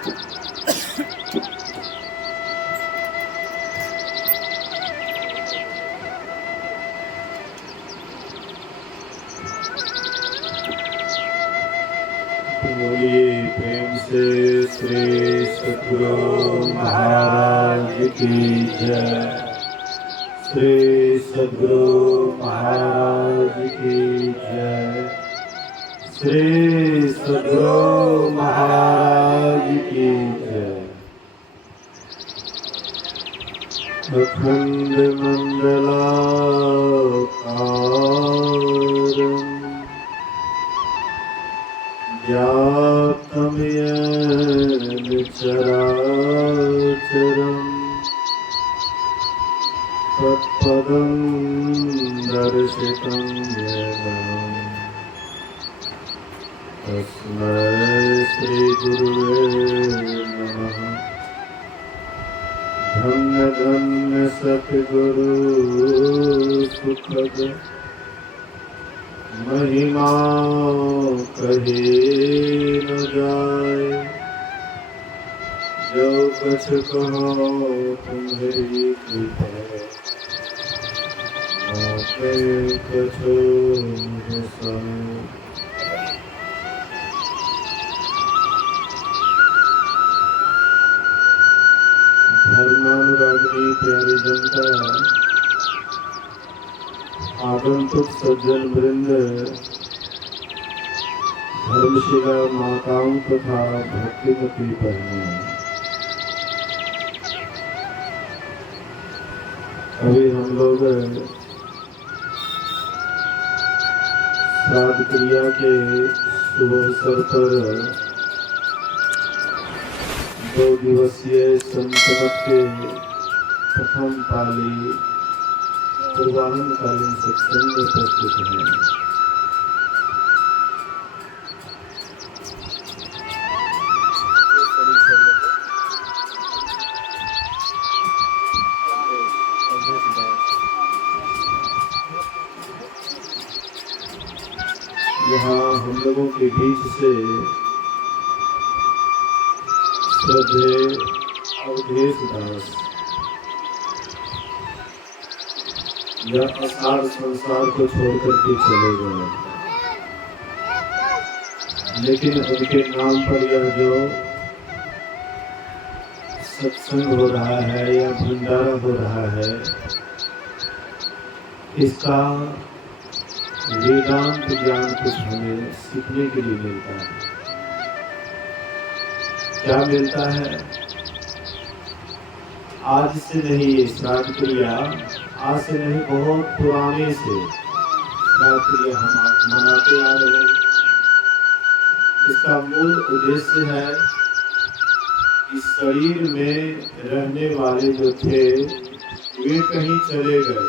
बोलिए प्रेम से श्री सद्गुरु महाराज की जय। श्री सद्गुरु महाराज की जय। श्री सद्गुरु महाराज की जय। अखंड मंडलाकारं व्याप्तं येन चराचरं तत्पदं दर्शितं येन तस्मै श्री गुरुवे नमः। धन्य धन्य सतगुरु सुखद महिमा कही न जाए। जो कुछ कहो तुम्हारी कृपा आपे कछु साए। धर्मानुरागी प्यारी जनता, आगंतुक सज्जन वृंद, धर्मशिला माताओं तथा भक्तिमती बहनों, अभी हम लोग श्राद्ध क्रिया के शुभ अवसर पर 2 दिवसीय संतमत के प्रथम पाली पूर्वाह्नकालीन सत्संग में उपस्थित हैं। यहाँ हम लोगों के बीच से श्रद्धे अवधेश दास या असार संसार को छोड़कर के चले गए, लेकिन उनके नाम पर यह जो सत्संग हो रहा है या भंडारा हो रहा है, इसका वेदांत ज्ञान कुछ हमें सीखने के लिए मिलता है। क्या मिलता है? आज से नहीं, ये श्राद्ध क्रिया आज से नहीं, बहुत पुराने से श्राद्ध क्रिया हम मनाते आ रहे हैं। इसका मूल उद्देश्य है कि शरीर में रहने वाले जो थे वे कहीं चले गए,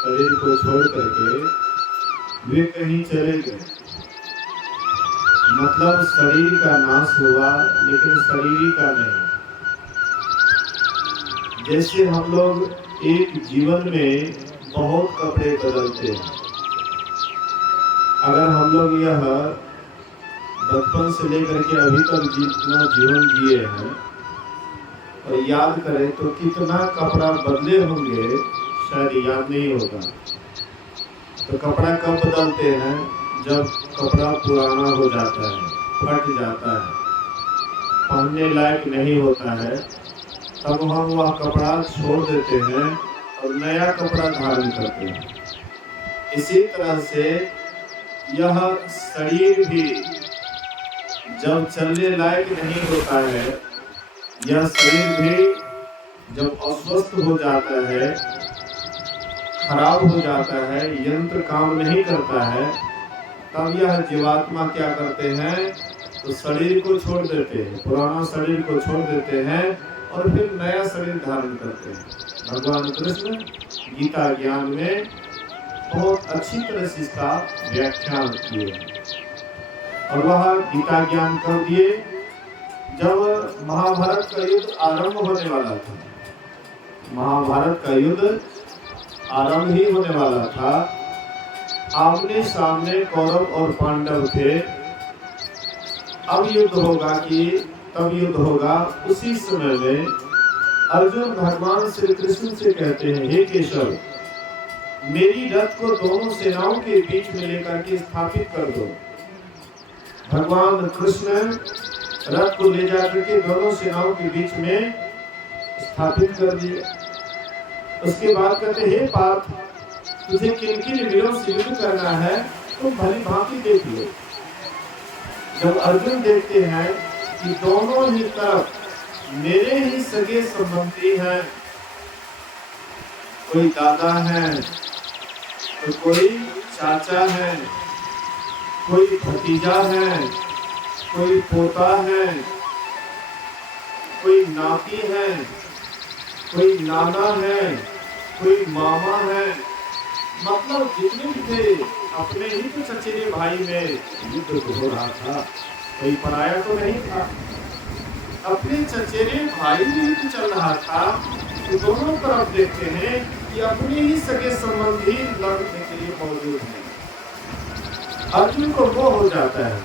शरीर को छोड़ करके वे कहीं चले गए। मतलब शरीर का नाश हुआ, लेकिन शरीर का नहीं। जैसे हम लोग एक जीवन में बहुत कपड़े बदलते हैं। अगर हम लोग यह बचपन से लेकर के अभी तक जितना जीवन जिए हैं और याद करें तो कितना कपड़ा बदले होंगे, शायद याद नहीं होगा। तो कपड़ा कब बदलते हैं? जब कपड़ा पुराना हो जाता है, फट जाता है, पहनने लायक नहीं होता है, तब हम वह कपड़ा छोड़ देते हैं और नया कपड़ा धारण करते हैं। इसी तरह से यह शरीर भी जब चलने लायक नहीं होता है, यह शरीर भी जब अस्वस्थ हो जाता है, खराब हो जाता है, यंत्र काम नहीं करता है, तब यह जीवात्मा क्या करते हैं? तो शरीर को छोड़ देते हैं, पुराना शरीर को छोड़ देते हैं और फिर नया शरीर धारण करते हैं। भगवान कृष्ण गीता ज्ञान में बहुत अच्छी तरह से इसका व्याख्यान किए और वह गीता ज्ञान कर दिए जब महाभारत का युद्ध आरंभ होने वाला था। महाभारत का युद्ध आरंभ ही होने वाला था। आमने सामने कौरव और पांडव थे। अब युद्ध होगा कि तब युद्ध होगा। उसी समय में अर्जुन भगवान श्री कृष्ण से कहते हैं, हे केशव, मेरी रथ को दोनों सेनाओं के बीच में लेकर के स्थापित कर दो। भगवान कृष्ण रथ को ले जाकर के दोनों सेनाओं के बीच में स्थापित कर दिया। उसके बाद कहते, हे पार्थ, तुझे किन किन वीरों से युद्ध करना है तुम भली भांति देख लो। जब अर्जुन देखते हैं कि दोनों ही तरफ मेरे ही सगे संबंधी हैं, कोई दादा है तो कोई चाचा है, कोई भतीजा है, कोई पोता है, कोई नाती है, कोई नाना है, कोई मामा है, मतलब जितने भी थे अपने ही तो चचेरे भाई में युद्ध हो रहा था, कोई पराया तो नहीं था। अपने चचेरे भाई में युद्ध चल रहा था तो दोनों तरफ देखते हैं कि अपने ही सगे संबंधी लड़ने के लिए मौजूद हैं। अर्जुन को वो हो जाता है,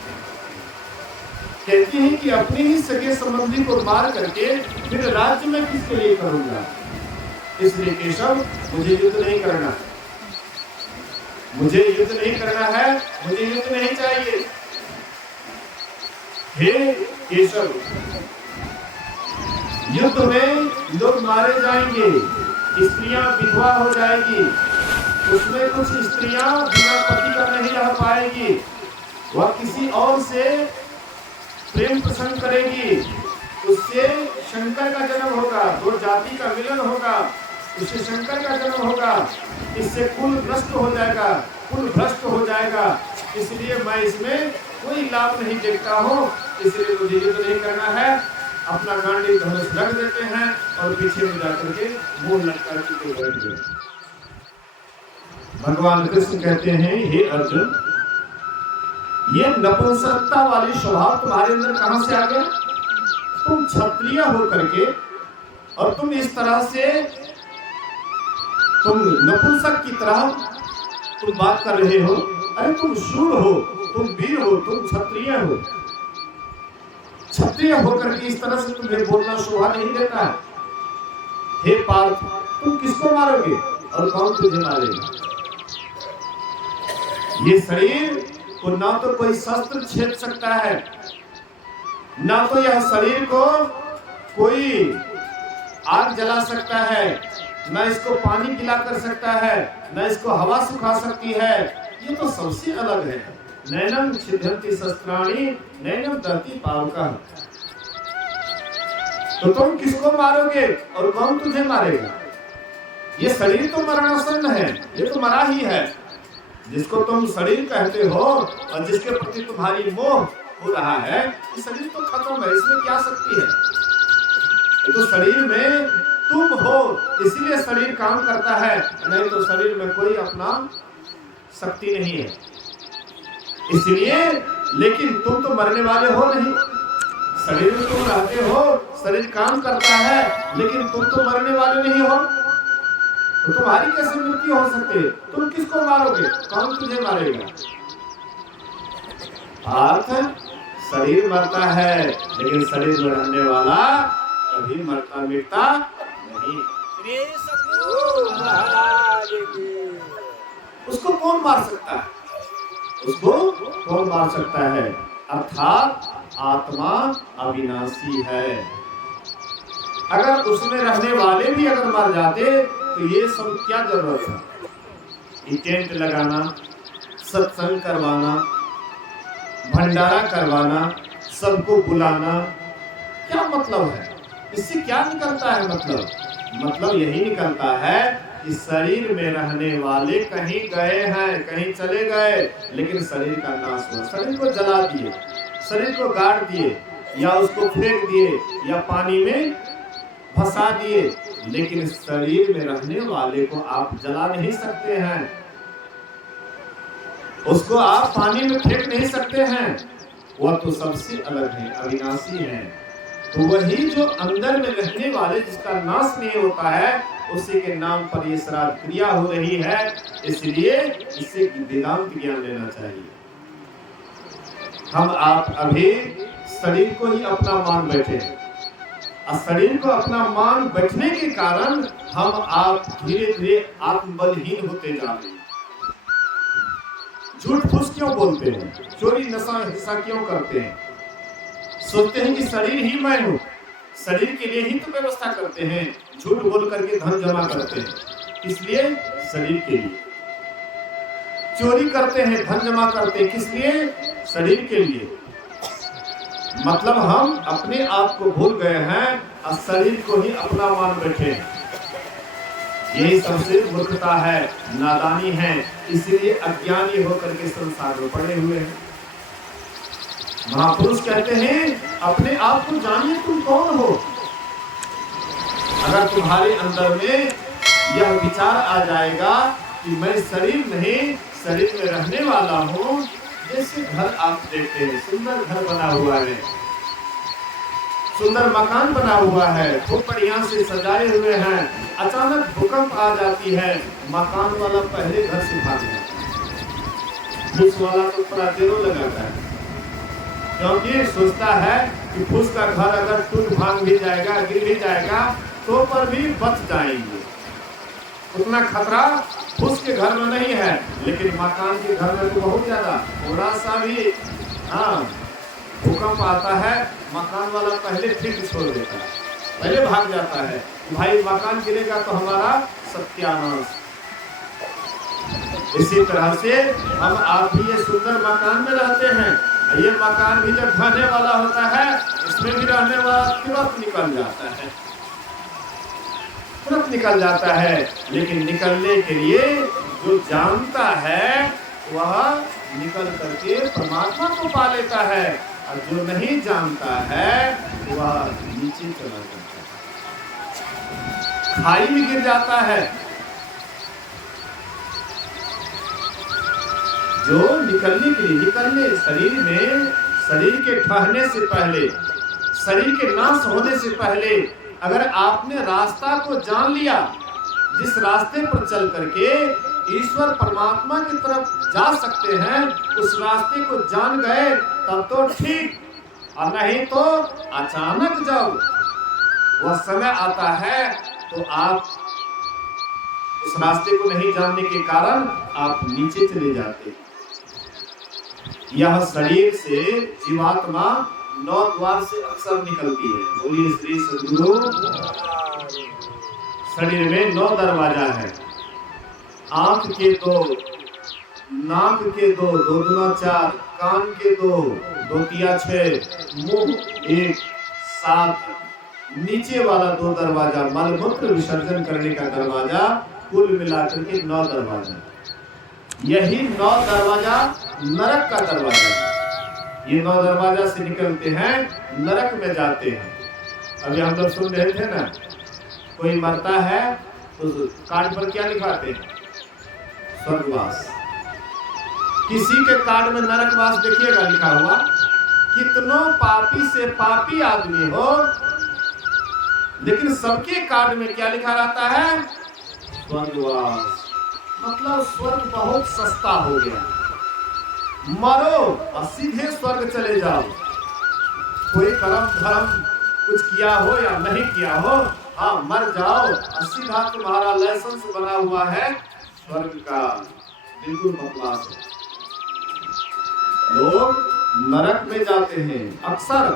कहते हैं कि अपने ही सगे संबंधी को मार करके फिर राज्य में किसके लिए करूंगा। इसलिए केशव, मुझे युद्ध नहीं करना, मुझे युद्ध नहीं करना है, मुझे युद्ध नहीं चाहिए। हे केशव, युद्ध में लोग मारे जाएंगे, स्त्रियां विधवा हो जाएगी, उसमें कुछ स्त्रियां बिना पति का नहीं रह पाएगी, वह किसी और से प्रेम प्रसंग करेगी, उससे शंकर का जन्म होगा, दो जाति का मिलन होगा, उससे शंकर का जन्म होगा, इससे कुल नष्ट हो जाएगा, कुल भ्रष्ट हो जाएगा। इसलिए मैं इसमें कोई लाभ नहीं देखता हूँ, इसलिए मुझे युद्ध नहीं करना है। अपना गांडी धनुष रख देते हैं और पीछे में जाकर के मुंह लटका के बैठ गए। भगवान कृष्ण कहते हैं, हे अर्जुन, ये नपुंसकता वाली स्वभाव तुम्हारे अंदर कहां से आ गया? तुम क्षत्रिय हो करके और तुम इस तरह से तुम नपुंसक की तरह तुम बात कर रहे हो। अरे तुम शूर हो, तुम वीर हो, तुम क्षत्रिय हो। क्षत्रिय होकर के इस तरह से तुम्हें बोलना शोभा नहीं देता है। हे पार्थ, तुम किसको मारोगे और कौन तुझे मारेगा? ये शरीर को ना तो कोई शस्त्र छेद सकता है, ना तो यह शरीर को कोई आग जला सकता है, न इसको पानी पिला कर सकता है, न इसको हवा सुखा सकती है। ये तो सबसे अलग है। नैनम छिद्यन्ति शस्त्राणि नैनम दहति पावकः। तो तुम किसको मारोगे और कौन तुझे मारेगा? ये शरीर तो मरणासन्न है, ये तो मरा ही है। जिसको तुम शरीर कहते हो और जिसके प्रति तुम्हारी मोह हो रहा है, ये शरीर तो खत्म है, इसमें क्या शक्ति है? ये तो शरीर में तुम हो, इसीलिए शरीर काम करता है, नहीं तो शरीर में कोई अपना शक्ति नहीं है। इसलिए, लेकिन तुम तो मरने वाले हो नहीं, शरीर में तुम रहते हो, शरीर काम करता है, लेकिन तुम तो मरने वाले नहीं हो, तो तुम्हारी कैसे मृत्यु हो सकती है? तुम किसको मारोगे? कौन तुझे मारेगा? अर्थ, शरीर मरता है, लेकिन शरीर में रहने वाला कभी मरता मिटता नहीं। उसको कौन मार सकता है? उसको कौन मार सकता है? अर्थात आत्मा अविनाशी है। अगर उसमें रहने वाले भी अगर मर जाते तो ये सब क्या जरूरत है? ये टेंट लगाना, सत्संग करवाना, भंडारा करवाना, सबको बुलाना, क्या मतलब है? इससे क्या निकलता है? मतलब यही निकलता है कि शरीर में रहने वाले कहीं गए हैं, कहीं चले गए, लेकिन शरीर का नाश हुआ। शरीर को जला दिए, शरीर को गाड़ दिए, या उसको फेंक दिए, या पानी में फंसा दिए, लेकिन शरीर में रहने वाले को आप जला नहीं सकते हैं, उसको आप पानी में फेंक नहीं सकते हैं। वह तो सबसे अलग है, अविनाशी है। तो वही जो अंदर में रहने वाले, जिसका नाश नहीं होता है, उसी के नाम पर ये श्राद्ध क्रिया हो रही है। इसलिए इससे वेदांत ज्ञान लेना चाहिए। हम आप अभी शरीर को ही अपना मान बैठे हैं। और शरीर को अपना मान बैठने के कारण हम आप धीरे धीरे आत्मबलहीन होते जा रहे हैं। झूठ फूस क्यों बोलते हैं, चोरी नशा हिस्सा क्यों करते हैं? सोचते हैं कि शरीर ही मैं हूँ, शरीर के लिए ही तो व्यवस्था करते हैं, झूठ बोल करके धन जमा करते हैं, इसलिए शरीर के लिए चोरी करते हैं, धन जमा करते हैं, किस लिए? शरीर के लिए। मतलब हम अपने आप को भूल गए हैं और शरीर को ही अपना मान बैठे हैं। यही सबसे मूर्खता है, नादानी है, इसलिए अज्ञानी होकर के संसार में पड़े हुए हैं। महापुरुष कहते हैं अपने आप को जानिए तुम कौन हो। अगर तुम्हारे अंदर में यह विचार आ जाएगा कि मैं शरीर नहीं, शरीर में रहने वाला हूँ। जैसे घर आप देखते हैं, सुंदर घर बना हुआ है, सुंदर मकान बना हुआ है, खूब बढ़िया से सजाए हुए हैं, अचानक भूकंप आ जाती है, मकान वाला पहले घर से भाग जाता है, फूस वाला तो थोड़ा देर लगाता है, क्योंकि सोचता है कि फूस का घर अगर टूट भांग भी जाएगा, गिर भी जाएगा तो पर भी बच जाएंगे, उतना खतरा फूस के घर में नहीं है। लेकिन मकान के घर में तो बहुत ज्यादा, थोड़ा सा भी भूकंप आता है, मकान वाला पहले ठीक छोड़ देता है, पहले भाग जाता है, भाई मकान गिरेगा तो हमारा सत्यानाश। इसी तरह से हम आप भी ये सुंदर मकान में रहते हैं, ये मकान भी जब ढहने वाला होता है, इसमें भी रहने वाला तुरंत निकल जाता है, तुरंत निकल जाता है। लेकिन निकलने के लिए जो जानता है वह निकल करके परमात्मा को पा लेता है, और जो नहीं जानता है वह नीचे चला जाता है, खाई में गिर जाता है। जो निकलने के लिए, निकलने शरीर में, शरीर के ठहरने से पहले, शरीर के नाश होने से पहले अगर आपने रास्ता को जान लिया, जिस रास्ते पर चल करके ईश्वर परमात्मा की तरफ जा सकते हैं, उस रास्ते को जान गए तब तो ठीक, और नहीं तो अचानक जब वह समय आता है तो आप उस रास्ते को नहीं जानने के कारण आप नीचे चले जाते हैं। यह शरीर से जीवात्मा 9 द्वार से अक्सर निकलती है। बोलिए श्री सद्गुरु। शरीर में 9 दरवाजा है, आंख के 2, नाक के 2, 2 दूना 4, कान के 2, 2 तिया 6, मुंह 1, 7, नीचे वाला 2 दरवाजा मलमूत्र विसर्जन करने का दरवाजा, कुल मिलाकर के 9 दरवाजा। यही 9 दरवाजा नरक का दरवाजा है। ये 9 दरवाजा से निकलते हैं, नरक में जाते हैं। अभी हम लोग सुन रहे थे ना, कोई मरता है तो कार्ड पर क्या लिखाते हैं? स्वर्गवास। किसी के कार्ड में नरकवास देखिएगा लिखा हुआ, कितनों पापी से पापी आदमी हो, लेकिन सबके कार्ड में क्या लिखा रहता है? स्वर्गवास। मतलब स्वर्ग बहुत सस्ता हो गया, मरो और सीधे स्वर्ग चले जाओ। कोई कर्म धर्म कुछ किया हो या नहीं किया हो, हाँ मर जाओ और सीधा तुम्हारा लाइसेंस बना हुआ है स्वर्ग का। बिल्कुल बकवास है। लोग नरक में जाते हैं, अक्सर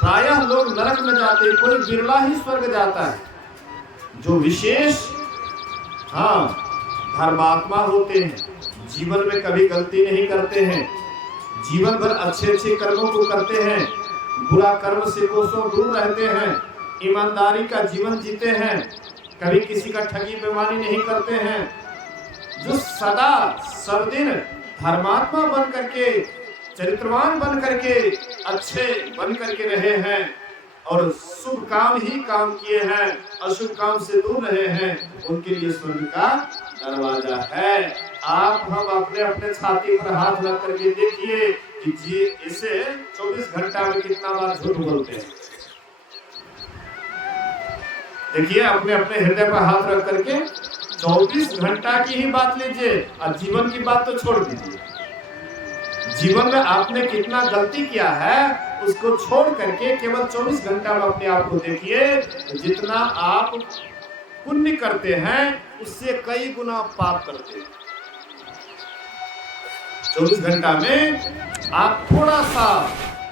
प्रायः लोग नरक में जाते हैं, कोई बिरला ही स्वर्ग जाता है। जो विशेष धर्मात्मा होते हैं, जीवन में कभी गलती नहीं करते हैं, जीवन भर अच्छे अच्छे कर्मों को करते हैं, बुरा कर्म से कोसों दूर रहते हैं, ईमानदारी का जीवन जीते हैं, कभी किसी का ठगी बेईमानी नहीं करते हैं, जो सदा सब दिन धर्मात्मा बन करके, चरित्रवान बन करके, अच्छे बन करके रहे हैं और शुभ काम ही काम किए हैं, अशुभ काम से दूर रहे हैं, उनके लिए स्वर्ग का दरवाजा है। आप हम अपने अपने छाती पर हाथ रख करके देखिए कि जी इसे 24 घंटा में कितना बार झूठ बोलते हैं। देखिए अपने अपने हृदय पर हाथ रख करके 24 घंटा की ही बात लीजिए और जीवन की बात तो छोड़ दीजिए। जीवन में आपने कितना गलती किया है उसको छोड़ करके केवल 24 घंटा में अपने आप को देखिए, जितना आप पुण्य करते हैं उससे कई गुना पाप करते हैं। 24 घंटा में आप थोड़ा सा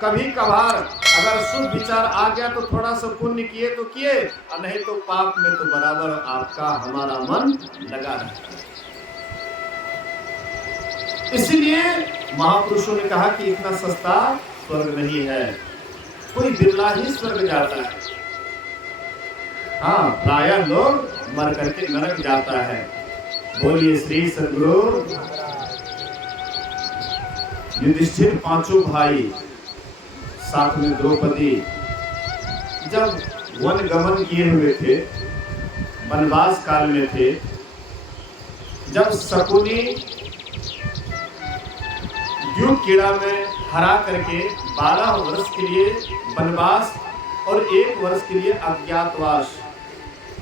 कभी कभार अगर शुभ विचार आ गया तो थोड़ा सा पुण्य किए तो किए, और नहीं तो पाप में तो बराबर आपका हमारा मन लगा रहता है। इसलिए महापुरुषों ने कहा कि इतना सस्ता स्वर्ग नहीं है, कोई बिरला ही स्वर्ग जाता है। हाँ, प्रायः लोग मर करके नरक जाता है। बोलिए श्री सद्गुरु। युधिष्ठिर पांचों भाई साथ में द्रौपदी जब वन गमन किए हुए थे, वनवास काल में थे, जब शकुनी द्यूत कीड़ा में हरा करके 12 वर्ष के लिए वनवास और 1 वर्ष के लिए अज्ञातवास,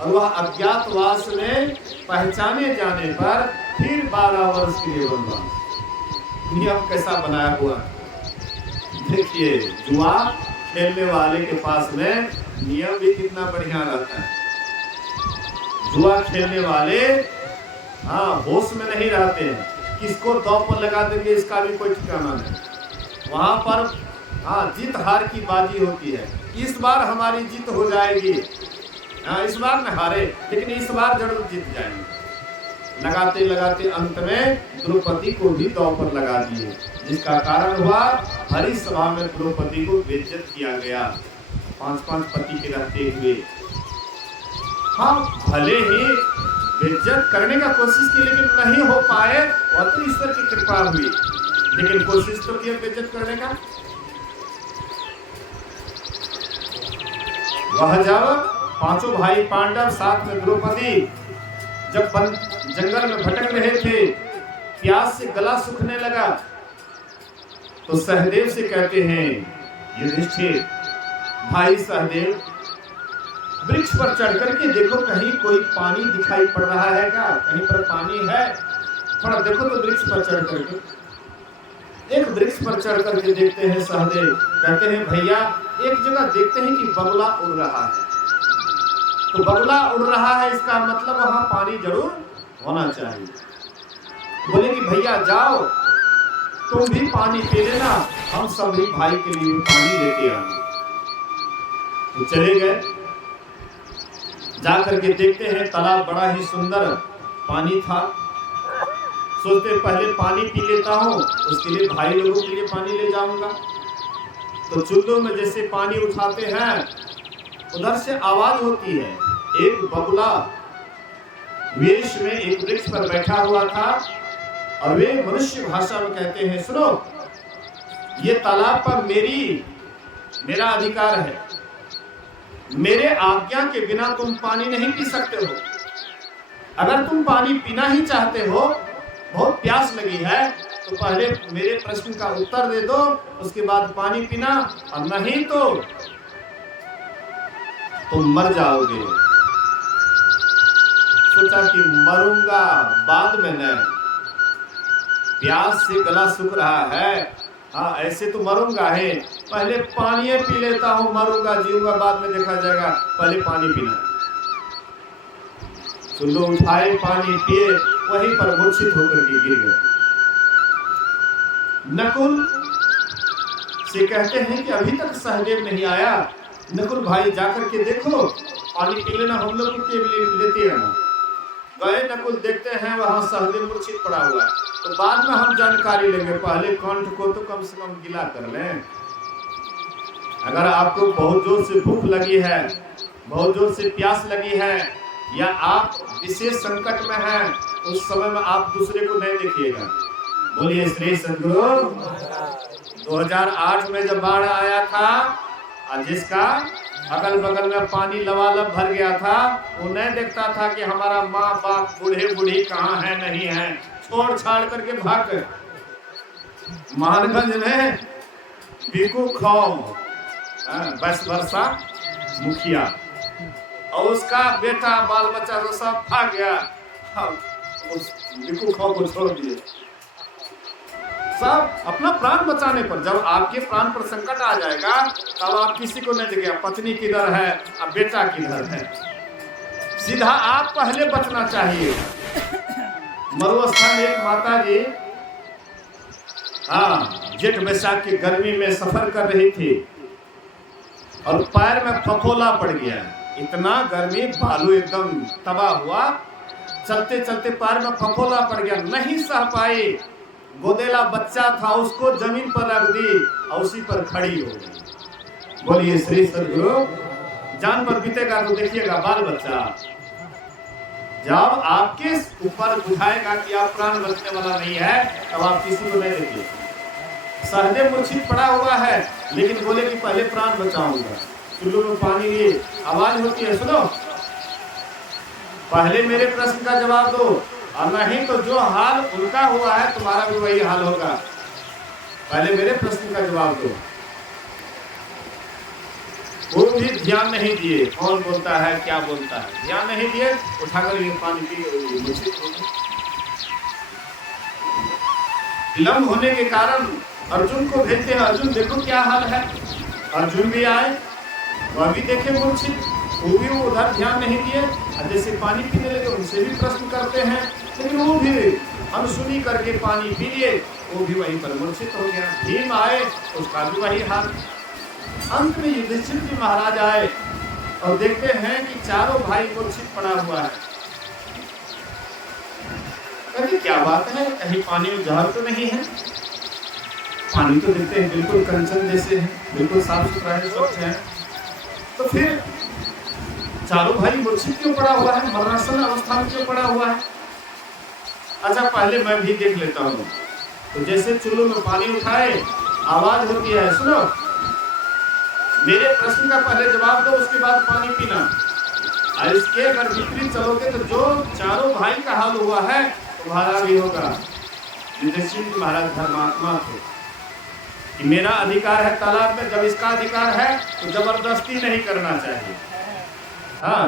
और वह अज्ञातवास में पहचाने जाने पर फिर 12 वर्ष के लिए वनवास। नियम कैसा बनाया हुआ देखिए, जुआ खेलने वाले के पास में नियम भी कितना बढ़िया रहता है। जुआ खेलने वाले होश में नहीं रहते हैं, किसको दौ पर लगा देंगे इसका भी कोई ठिकाना नहीं। वहां पर जीत हार की बाजी होती है। इस बार हमारी जीत हो जाएगी, इस बार न हारे लेकिन इस बार जरूर जीत जाएंगे। लगाते लगाते अंत में द्रौपदी को भी दौ पर लगा दिए, जिसका कारण हुआ हरि सभा में द्रौपदी को बेइज्जत किया गया 5-5 पति के रहते हुए। भले ही बेइज्जत करने का कोशिश की लेकिन नहीं हो पाए, और तो ईश्वर की कृपा हुई, लेकिन कोशिश तो की बेइज्जत करने का। वह जब पांचों भाई पांडव साथ में द्रौपदी जब जंगल में भटक रहे थे, प्यास से गला सूखने लगा, तो सहदेव से कहते हैं, युधिष्ठिर भाई सहदेव, वृक्ष पर चढ़ करके देखो कहीं कोई पानी दिखाई पड़ रहा है क्या, कहीं पर पानी है, थोड़ा देखो तो वृक्ष पर चढ़ करके। एक वृक्ष पर चढ़ करके देखते हैं सहदेव, कहते हैं भैया एक जगह देखते हैं कि बगुला उड़ रहा है। तो बगुला उड़ रहा है इसका मतलब वहां पानी जरूर होना चाहिए। बोले कि भैया जाओ तुम भी पानी पी लेना, हम सभी भाई के लिए पानी लेके आना। तो चले गए, जाकर के देखते हैं तालाब बड़ा ही सुंदर पानी था। सोचते पहले पानी पी लेता हूँ, उसके लिए भाई लोगों के लिए पानी ले जाऊंगा। तो चुल्लू में जैसे पानी उठाते हैं, उधर से आवाज होती है, एक बगुला वेश में एक वृक्ष पर बैठा हुआ था, और वे मनुष्य भाषा में कहते हैं, सुनो ये तालाब पर मेरा अधिकार है, मेरे आज्ञा के बिना तुम पानी नहीं पी सकते हो। अगर तुम पानी पीना ही चाहते हो, बहुत प्यास लगी है, तो पहले मेरे प्रश्न का उत्तर दे दो, उसके बाद पानी पीना, और नहीं तो तुम मर जाओगे। सोचा कि मरूंगा बाद में नहीं, प्यास से गला सूख रहा है, ऐसे तो मरूंगा है, पहले पानी पी लेता हूँ, मरूंगा जीऊंगा बाद में देखा जाएगा, पहले पानी पीना। चुल्लू उठाए, पानी पिए, वहीं पर मूर्छित होकर के गिर गए। नकुल से कहते हैं कि अभी तक सहदेव नहीं आया, नकुल भाई जाकर के देखो, पानी पी लेना, हम लोग के लिए लेते रहना। गए नकुल, देखते हैं वहां सहदेव मूर्छित पड़ा हुआ है। तो बाद में हम जानकारी लेंगे, पहले कंठ को तो कम से कम गीला कर लें। अगर आपको बहुत जोर से भूख लगी है, बहुत जोर से प्यास लगी है, या आप विशेष संकट में हैं, उस समय में आप दूसरे को नहीं देखिएगा। बोलिए श्री सद्गुरु। 2008 में जब बाढ़ आया था, जिसका अगल बगल में पानी लबालब भर गया था, वो नहीं देखता था कि हमारा माँ बाप बूढ़े बूढ़ी कहाँ है नहीं है, छोड़ छाड़ करके भाग गए। महानगंज में बिकू खौम 22 वर्षा मुखिया और उसका बेटा बाल बच्चा तो सब भाग गया, उस बिकू खौम को छोड़ दिए। सब अपना प्राण बचाने पर। जब आपके प्राण पर संकट आ जाएगा तब आप किसी को नहीं देखेगा, पत्नी किधर है, अब बेटा किधर है, सीधा आप पहले बचना चाहिए। मरुस्थल में एक माता जी जेठ बैसाख की गर्मी में सफर कर रही थी और पैर में फफोला पड़ गया, इतना गर्मी, बालू एकदम तबाह हुआ, चलते चलते पैर में फफोला पड़ गया, नहीं सह पाई, गोदेला बच्चा था उसको जमीन पर रख दी और उसी पर खड़ी हो गई। बोलिए श्री सद्गुरु। जान पर बीतेगा तो देखिएगा बाल बच्चा, जब आपके ऊपर बुझाएगा कि आप प्राण बचने वाला नहीं है तब आप किसी को नहीं देखिए। सहदेव मूर्छित पड़ा हुआ है लेकिन बोले कि पहले प्राण बचाऊंगा। चुल्लू में पानी लिए आवाज होती है, सुनो, पहले मेरे प्रश्न का जवाब दो, और नहीं तो जो हाल उनका हुआ है तुम्हारा भी वही हाल होगा। पहले मेरे प्रश्न का जवाब दो। वो भी ध्यान नहीं दिए, कौन बोलता है क्या बोलता है, ध्यान नहीं दिए, उठाकर ये पानी पी विलम्ब होने के कारण अर्जुन को भेजते हैं, अर्जुन देखो क्या हाल है। अर्जुन भी आए, वह भी देखे मूर्छित, वो भी उधर ध्यान नहीं दिए, जैसे पानी पीने लगे उनसे भी प्रश्न करते हैं, लेकिन वो भी अनसुनी करके पानी पी लिए, वो भी वहीं पर मूर्छित हो गया। भीम आए, उसका भी वही हाल। अंत में युधिष्ठिर जी महाराज आए और देखते हैं कि चारों भाई मूर्छित पड़ा हुआ है। कहते क्या बात है, कहीं पानी में जहर तो नहीं है? पानी तो देखते हैं बिल्कुल कंचन जैसे है, बिल्कुल साफ सुथरा है, स्वच्छ है, तो फिर चारों भाई मूर्छित क्यों पड़ा हुआ है, मरणासन अवस्था में क्यों पड़ा हुआ है? अच्छा पहले मैं भी देख लेता हूँ। तो जैसे चुल्लू में पानी उठाए, आवाज होती है, सुनो, मेरे प्रश्न का पहले जवाब दो, उसके बाद पानी पीना। और इसके अगर विपरीत चलोगे तो जो चारों भाई का हाल हुआ है तुम्हारा भी होगा। युधिष्ठिर जी महाराज धर्मात्मा थे कि मेरा अधिकार है तालाब में, जब इसका अधिकार है तो जबरदस्ती नहीं करना चाहिए।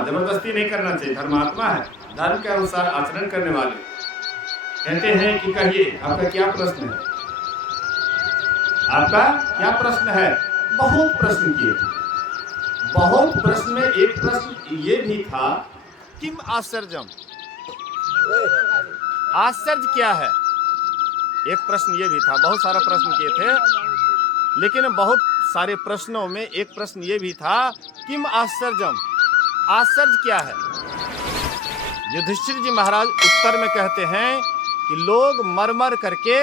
जबरदस्ती नहीं करना चाहिए, धर्मात्मा है, धर्म के अनुसार आचरण करने वाले। कहते हैं कि कहिए आपका क्या प्रश्न है, आपका क्या प्रश्न है? बहुत प्रश्न किए थे, बहुत प्रश्न में एक प्रश्न ये भी था, किम आश्चर्यम, आश्चर्य क्या है? एक प्रश्न ये भी था, बहुत सारा प्रश्न किए थे, लेकिन बहुत सारे प्रश्नों में एक प्रश्न ये भी था, किम आश्चर्यम, आश्चर्य क्या है? युधिष्ठिर जी महाराज उत्तर में कहते हैं कि लोग मर मर करके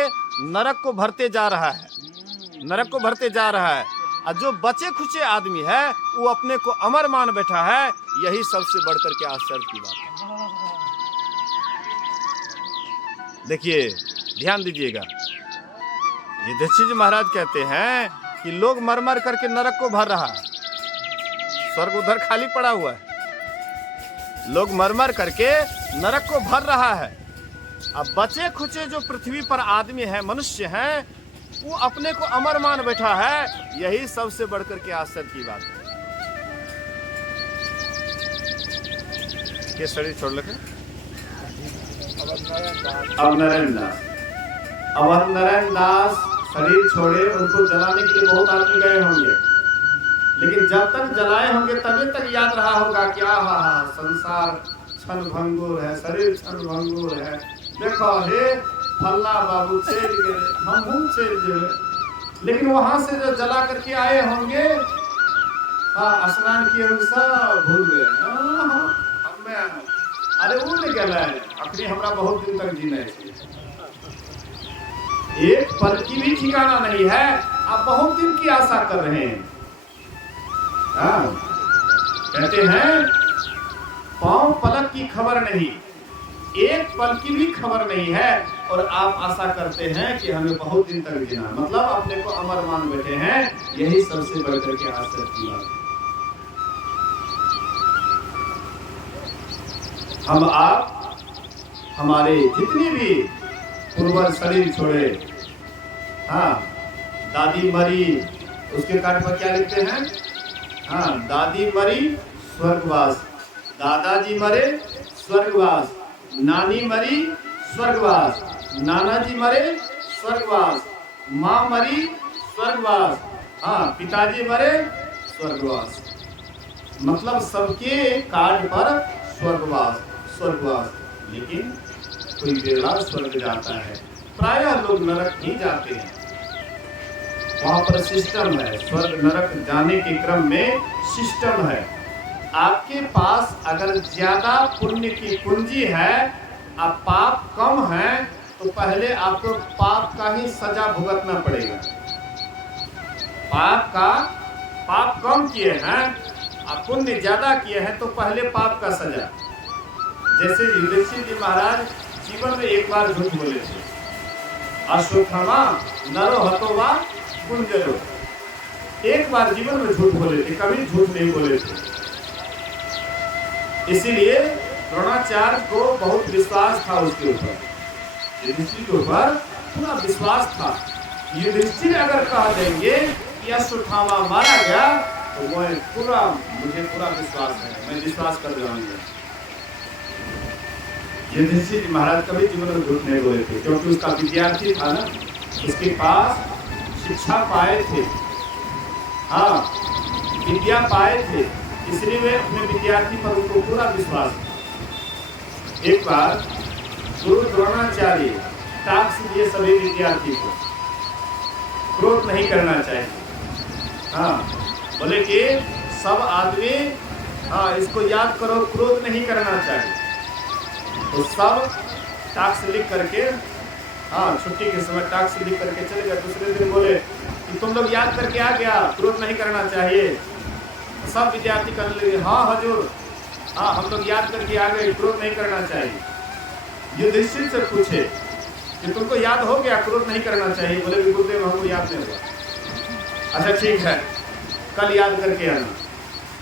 नरक को भरते जा रहा है, नरक को भरते जा रहा है, और जो बचे खुचे आदमी है वो अपने को अमर मान बैठा है, यही सबसे बढ़कर के आश्चर्य की बात है। देखिए ध्यान दीजिएगा, युधिष्ठिर जी महाराज कहते हैं कि लोग मर मर करके नरक को भर रहा है, स्वर्ग उधर खाली पड़ा हुआ है, लोग मर मर करके नरक को भर रहा है, अब बचे खुचे जो पृथ्वी पर आदमी है, मनुष्य हैं, वो अपने को अमर मान बैठा है, यही सबसे बढ़कर के आश्चर्य की बात है। ये शरीर छोड़ लगे अब नारायण दास शरीर छोड़े, उनको जलाने के लिए बहुत आदमी गए होंगे, लेकिन जब तक जलाए होंगे तभी तक याद रहा होगा क्या संसार क्षण भंगुर है, शरीर क्षण भंगुर है, देखो हे फल्ला बाबू चल गए, हम चल गए, लेकिन वहां से जो जला करके आए होंगे, स्नान किए होंगे, सब भूल गए, अरे वो नहीं गला है अपनी, हमरा बहुत दिन तक जीना है, एक पल की भी ठिकाना नहीं है, आप बहुत दिन की आशा कर रहे हैं। कहते हैं पांव पलक की खबर नहीं, एक पल की भी खबर नहीं है, और आप आशा करते हैं कि हमें बहुत दिन तक जीना, मतलब अपने को अमर मान बैठे हैं, यही सबसे बढ़कर के आश्चर्य की बात है। हम आप हमारे जितनी भी पूर्वज शरीर छोड़े, दादी मरी, उसके कार्ड पर क्या लिखते हैं? दादी मरी स्वर्गवास, दादाजी मरे स्वर्गवास, नानी मरी स्वर्गवास, नाना जी मरे स्वर्गवास, माँ मरी स्वर्गवास, हाँ पिताजी मरे स्वर्गवास, मतलब सबके कार्ड पर स्वर्गवास स्वर्गवास। लेकिन कोई बेड़ा स्वर्ग जाता है, प्रायः लोग नरक ही जाते हैं। वहां पर सिस्टम है, स्वर्ग नरक जाने के क्रम में सिस्टम है। आपके पास अगर ज्यादा पुण्य की पूंजी है, अब पाप कम है, तो पहले आपको पाप का ही सजा भुगतना पड़ेगा। पाप कम किए हैं, आप पुण्य ज्यादा किए हैं, तो पहले पाप का सजा। जैसे युधिष्ठिर जी महाराज जीवन में एक बार झूठ बोले थे, अश्वत्थामा नरो हतो वा कुंजरो, एक बार जीवन में झूठ बोले थे, कभी झूठ नहीं बोले थे। इसीलिए द्रोणाचार्य को बहुत विश्वास था उसके ऊपर, युधिष्ठिर के ऊपर पूरा विश्वास था। युधिष्ठिर अगर कह देंगे कि अश्वत्थामा मारा गया, तो मुझे पूरा विश्वास है, मैं विश्वास कर जाऊंगा। युधिष्ठिर महाराज कभी जीवन में झूठ नहीं बोले थे, क्योंकि उसका विद्यार्थी था ना, उसके पास शिक्षा पाए थे, हाँ विद्या पाए थे, इसलिए वे अपने विद्यार्थी पर उनको पूरा विश्वास था। एक बार गुरु द्रोणाचार्य टास्क दिए सभी विद्यार्थी को, क्रोध नहीं करना चाहिए, हाँ बोले कि सब आदमी हाँ इसको याद करो, क्रोध नहीं करना चाहिए। तो सब टास्क लिख करके, हाँ छुट्टी के समय टास्क लिख करके चले गए। दूसरे दिन बोले कि तुम लोग याद करके आ गया, क्रोध नहीं करना चाहिए। तो सब विद्यार्थी करने लगे, हाँ हजूर, हाँ हम लोग याद करके आ गए, क्रोध नहीं करना चाहिए। युधिष्ठिर से पूछे कि तुमको याद हो गया, क्रोध नहीं करना चाहिए? बोले कि गुरुदेव हमको याद नहीं हुआ। अच्छा ठीक है, कल याद करके आना।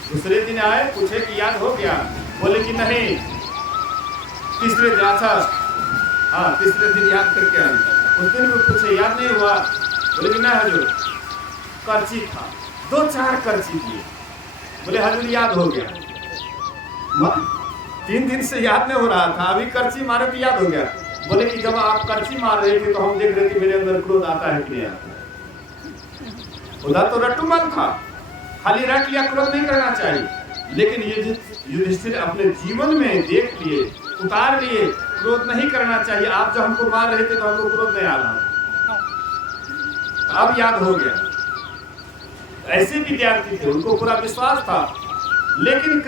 दूसरे दिन आए, पूछे कि याद हो गया? बोले कि नहीं। तीसरे दिन अच्छा, हाँ तीसरे दिन याद करके आना। उस दिन भी पूछे याद नहीं हुआ? बोले कि नहीं हजूर, कर्ची था, 2-4 कर्ची दिए। बोले हजूर याद हो गया। 3 दिन से याद नहीं हो रहा था, अभी कर्ची मारे तो याद हो गया। बोले कि जब आप कर्ची मार रहे थे तो हम देख रहे थे मेरे अंदर क्रोध आता है कि नहीं आता। उधर तो रट्टूमल था, खाली रट लिया, क्रोध नहीं करना चाहिए। लेकिन युधिष्ठिर अपने जीवन में देख लिए, उतार लिए, क्रोध नहीं करना चाहिए। आप जब हमको मार रहे थे तो हमको क्रोध नहीं आ रहा, अब याद हो गया। ऐसे विद्यार्थी थे, उनको पूरा विश्वास था। लेकिन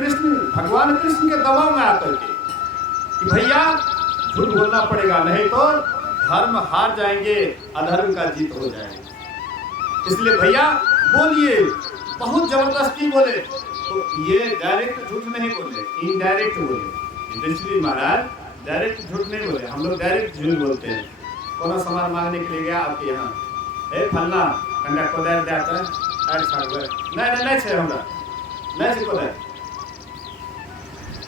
भगवान कृष्ण के दबाव में आकर के कि भैया झूठ बोलना पड़ेगा, नहीं तो धर्म हार जाएंगे, अधर्म का जीत हो जाएगा। इसलिए भैया बोलिए, बहुत जबरदस्ती बोले। तो ये डायरेक्ट झूठ नहीं बोले, इनडायरेक्ट बोले। युधिष्ठिर महाराज डायरेक्ट झूठ नहीं बोले, हम लोग डायरेक्ट झूठ बोलते हैं। कोनो सामान मांगने के लिए गया आपके यहाँ, फलना अंडा कोदार देता नहीं छे, हमरा नहीं छे कोदार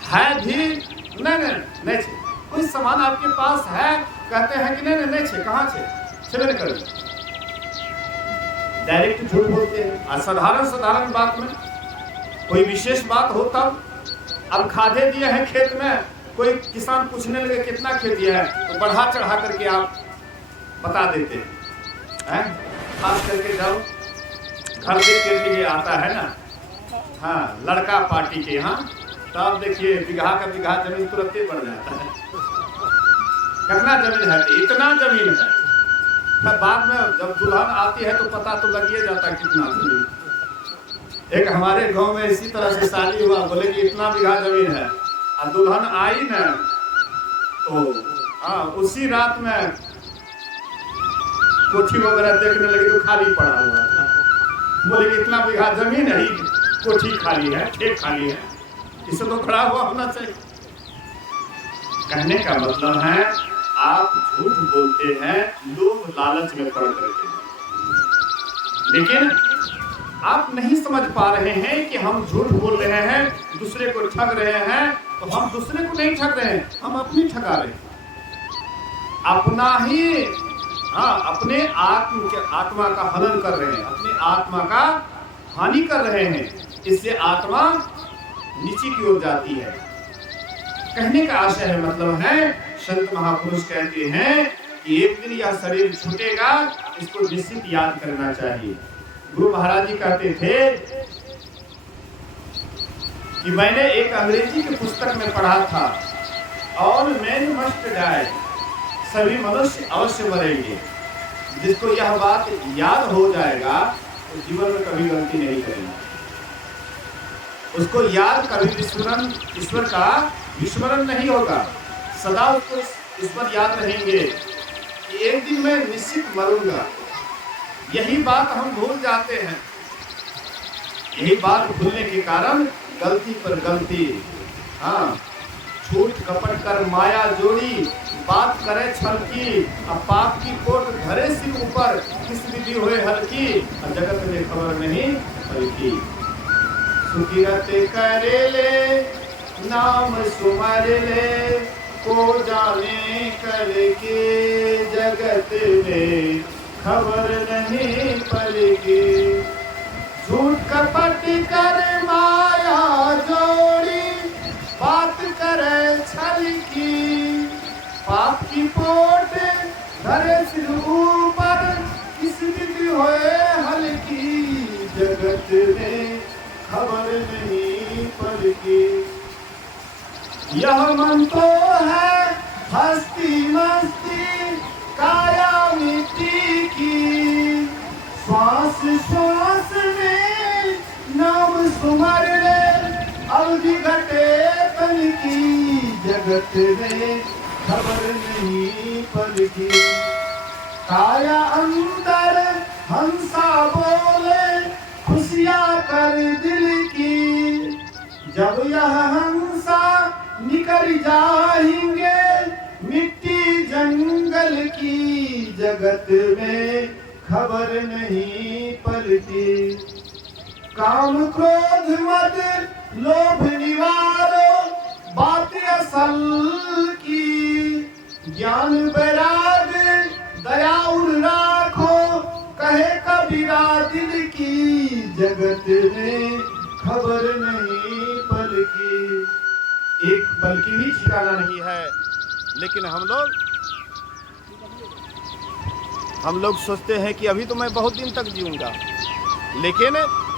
है भी नहीं छे। कोई सामान आपके पास है, कहते हैं कि नहीं छे, कहाँ छे, छेबे नहीं कर। डायरेक्ट झूठ बोलते हैं। और साधारण बात में कोई विशेष बात हो तब, अब खादे दिए हैं खेत में, कोई किसान पूछने लगे कितना खेत दिया है, तो बढ़ा चढ़ा करके आप बता देते हैं। खास करके जब घर के लिए आता है ना, हाँ लड़का पार्टी के यहाँ, तब देखिए बीघा का बीघा जमीन तुरंत ही बढ़ जाता है। कितना जमीन है? इतना जमीन है। बाद में जब दुल्हन आती है तो पता तो लग ही जाता कितना जमीन। एक हमारे गांव में इसी तरह से शादी हुआ, बोले कि इतना बीघा जमीन है, और दुल्हन आई ना तो हाँ उसी रात में कोठी वगैरह देखने लगी तो खाली पड़ा हुआ था। बोले कि इतना बीघा जमीन है, कोठी खाली है, खेत खाली है, इसे तो खड़ा हुआ होना चाहिए। कहने का मतलब है आप झूठ बोलते हैं लोभ लालच में पड़ करके, लेकिन आप नहीं समझ पा रहे हैं कि हम झूठ बोल रहे हैं, दूसरे को ठग रहे हैं। तो हम दूसरे को नहीं ठग रहे हैं, हम अपनी ठगा रहे हैं, अपना ही अपने आत्मा का हनन कर रहे हैं, अपने आत्मा का हानि कर रहे हैं। इससे आत्मा नीचे की ओर जाती है। कहने का आशय है, मतलब है, संत महापुरुष कहते हैं कि कि एक दिन यह शरीर छूटेगा, इसको निश्चित याद करना चाहिए। गुरु महाराज जी कहते थे कि मैंने एक अंग्रेजी की पुस्तक में पढ़ा था, ऑल मेन मस्ट डाई, सभी मनुष्य अवश्य मरेंगे। जिसको यह बात याद हो जाएगा तो जीवन में कभी गलती नहीं करेगा। उसको याद कभी विस्मरण, ईश्वर का विस्मरण नहीं होगा। सदा उसको ईश्वर याद रहेंगे कि एक दिन मैं निश्चित मरूंगा। यही बात हम भूल जाते हैं। यही बात भूलने के कारण गलती पर गलती, हाँ, झूठ कपट कर माया जोड़ी, बात करे छल की, अब पाप की कोट धरे सिर ऊपर, किस विधि हुए हल्की, और जगत में खबर नहीं हल्की। सुकिरत करे ले नाम सुमर ले, को जाने कर के जगत में खबर नहीं पलकी। झूठ कपट कर माया जोड़ी, बात करे छल की, पाप की पोट धरे सिर ऊपर, किस विधि होए हल्की, जगत में खबर नहीं पलकी। यह मन तो है हस्ती मस्ती, काया मिट्टी की, श्वास श्वास में नाम सुमर ले, अवधि घटे तन की, जगत में खबर नहीं पलकी। काया अंदर हंसा बोले, खुशियाँ कर दिल की, जब यह हंसा निकल जाएंगे मिट्टी जंगल की, जगत में खबर नहीं पलती। काम क्रोध मद लोभ निवारो, बात असल की, ज्ञान वैराग दया राखो, कहे कबीरा दिल की, जगत में खबर नहीं पलकी। एक पल की भी ठिकाना नहीं है। लेकिन हम लोग सोचते हैं कि अभी तो मैं बहुत दिन तक जीऊंगा, लेकिन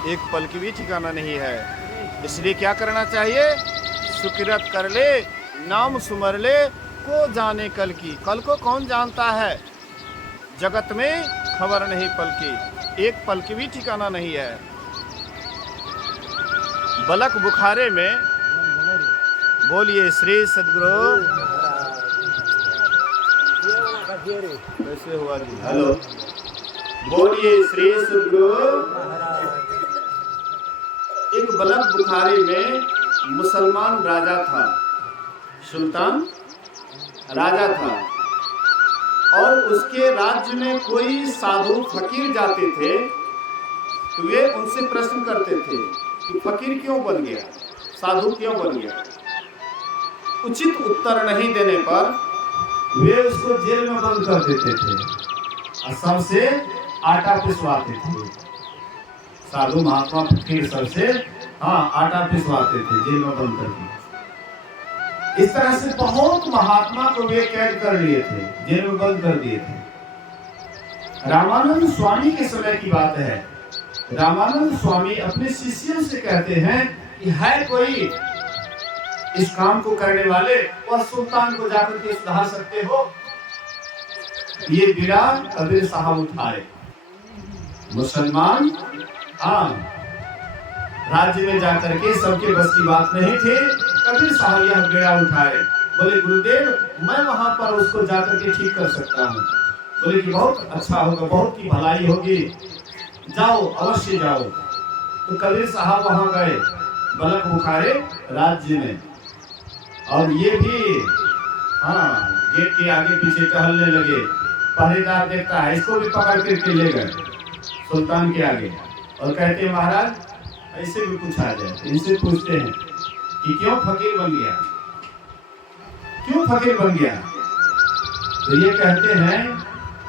एक पल की भी ठिकाना नहीं है। इसलिए क्या करना चाहिए? सुकिरत कर ले, नाम सुमर ले, को जाने कल की। कल को कौन जानता है? जगत में खबर नहीं पल की, एक पल की भी ठिकाना नहीं है। बलक बुखारे में बोलिए श्री सद्गुरु। कैसे हुआ जी? हेलो, बोलिए श्री सद्गुरु। एक बलक बुखारी में मुसलमान राजा था, सुल्तान राजा था, और उसके राज्य में कोई साधु फकीर जाते थे तो वे उनसे प्रश्न करते थे कि फकीर क्यों बन गया, साधु क्यों बन गया। उचित उत्तर नहीं देने पर वे उसको जेल में बंद कर देते थे और सबसे आटा पिसवाते थे। साधु महात्मा फकीर सबसे आटा पिसवाते थे जेल में बंद करके। इस तरह से बहुत महात्मा को वे कैद कर लिए थे, जेल में बंद कर दिए थे। रामानंद स्वामी के समय की बात है। रामानंद स्वामी अपने शिष्यों से कहते हैं कि है कोई इस काम को करने वाले, वह सुल्तान को जाकर के सुधार सकते हो। ये बीड़ा कबीर साहब उठाए। मुसलमान राज्य में जाकर के सबके बस की बात नहीं थी। कबीर साहब यह बीड़ा उठाए, बोले गुरुदेव मैं वहां पर उसको जाकर के ठीक कर सकता हूँ। बोले कि बहुत अच्छा होगा, बहुत की भलाई होगी, जाओ अवश्य जाओ। तो कबीर साहब वहां गए बलक बुखारे राज्य में, और ये भी गेट के आगे पीछे टहलने लगे। पहरेदार देखता है, इसको भी पकड़ करके ले गए सुल्तान के आगे और कहते हैं महाराज ऐसे भी पूछा जाए। इनसे पूछते हैं कि क्यों फकीर बन गया, क्यों फकीर बन गया। तो ये कहते हैं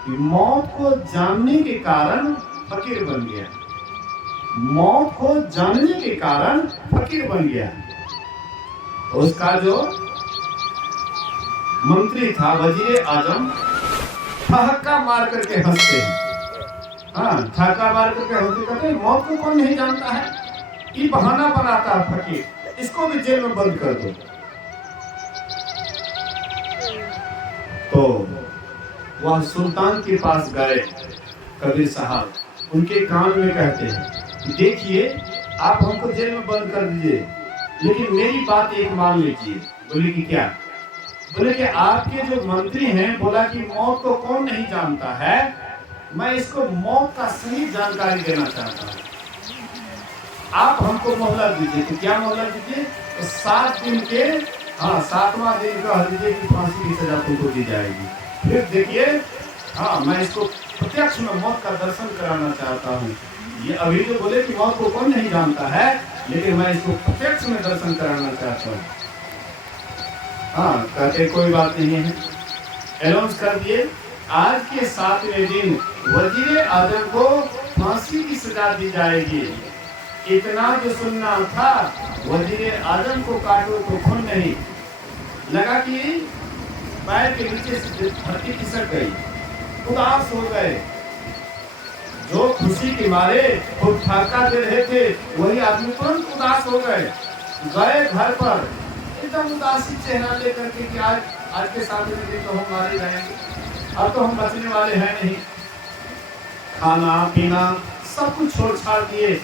कि मौत को जानने के कारण फकीर बन गया, मौत को जानने के कारण फकीर बन गया। उसका जो मंत्री था वजीर आजम, ठहाका मार करके हंसते हैं। हाँ, ठहाका मार करके हंसते, कहते हैं मौत को कौन नहीं जानता है, ये बहाना बनाता है फकीर, इसको भी जेल में बंद कर दो। तो वह सुल्तान के पास गए कबीर साहब, उनके कान में कहते हैं, देखिए आप हमको जेल में बंद कर दीजिए, लेकिन मेरी बात एक मान लीजिए। बोले कि क्या? बोले कि आपके जो मंत्री हैं, बोला कि मौत को कौन नहीं जानता है, मैं इसको मौत का सही जानकारी देना चाहता हूँ, आप हमको मोहलत दीजिए। तो क्या मोहलत दीजिए? तो 7 दिन के, हाँ 7वां दिन कह दीजिए कि फांसी की सजा तुमको दी जाएगी। फिर देखिए, हाँ मैं इसको प्रत्यक्ष में मौत का दर्शन कराना चाहता हूँ। ये अभी जो बोले कि मौत को कौन नहीं जानता है, लेकिन मैं इसको प्रत्यक्ष में दर्शन कराना चाहता हूँ। हाँ, कहते कोई बात नहीं है, अनाउंस कर दिए आज के 7वें दिन वजीर आजम को फांसी की सजा दी जाएगी। इतना जो सुनना था, वजीर आजम को काटो तो खून नहीं, लगा कि पैर के नीचे से धरती खिसक गई, उदास हो गए। जो खुशी के मारे खूब ठहाका दे रहे थे, वही आदमी तुरंत उदास हो गए। गए घर पर एकदम उदासी चेहरा लेकर के कि आज के 7वें दिन तो हम मारे जाएंगे, अब तो हम बचने वाले हैं नहीं। खाना पीना सब कुछ छोड़ छाड़ दिए,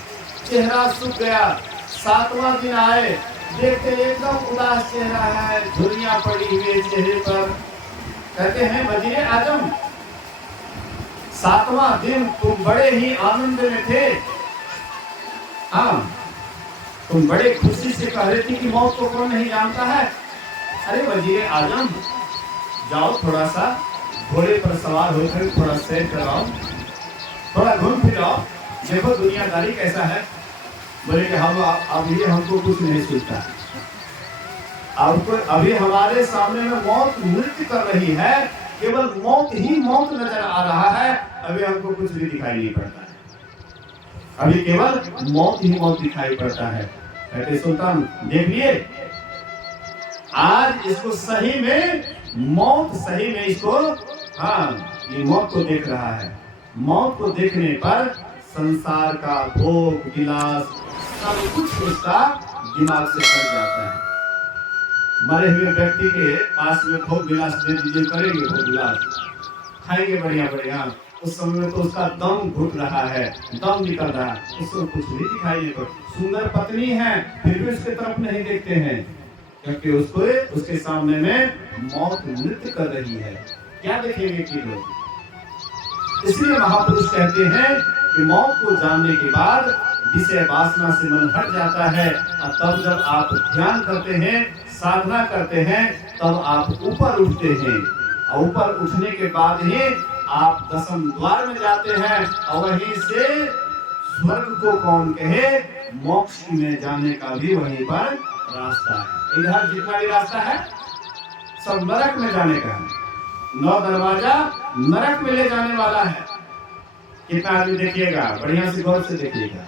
चेहरा सूख गया। 7वां दिन आए, देखते एकदम उदास चेहरा है, धुरियां पड़ी हुई चेहरे पर। कहते हैं वजीर आजम, 7वां दिन तुम बड़े ही आनंद में थे, हाँ तुम बड़े खुशी से कह रहे थे कि मौत को कौन नहीं जानता है। अरे वजीर आजम, जाओ थोड़ा सा घोड़े पर सवार होकर थोड़ा सैर कराओ, थोड़ा घूम फिर आओ, देखो दुनियादारी कैसा है। बोले कि हम अब ये हमको कुछ नहीं सूझता, अभी हमारे सामने में मौत नृत्य कर रही है, केवल मौत ही मौत नजर आ रहा है, अभी हमको कुछ भी दिखाई नहीं पड़ता है, अभी केवल मौत ही मौत दिखाई पड़ता है। कहते सुल्तान देखिए, आज इसको सही में मौत, सही में इसको, हाँ ये मौत को देख रहा है। मौत को देखने पर संसार का भोग विलास सब कुछ उसका दिमाग से हट जाता है। मरे हुए व्यक्ति के पास में भोग विलास दे दीजिए, करेंगे भोग विलास, खाएंगे बढ़िया बढ़िया, उस समय में तो उसका दम घुट रहा है, दम निकल रहा है, उसको कुछ भी दिखाई नहीं पड़ता। सुंदर पत्नी है, फिर भी उसके तरफ नहीं देखते हैं, क्योंकि उसको उसके सामने में मौत नृत्य कर रही है। क्या देखेंगे कि लोग? इसलिए महापुरुष कहते हैं कि मौत को जानने के बाद विषय वासना से मन हट जाता है, और तब जब आप ध्यान करते हैं, साधना करते हैं, तब आप ऊपर उठते हैं, और ऊपर उठने के बाद ही आप 10वें द्वार में जाते हैं, और वहीं से स्वर्ग को कौन कहे, मोक्ष में जाने का भी वहीं पर रास्ता है। इधर जितना भी रास्ता है सब नरक में जाने का है, 9 दरवाजा नरक में ले जाने वाला है। कितना आदमी देखिएगा, बढ़िया से गौर से देखिएगा,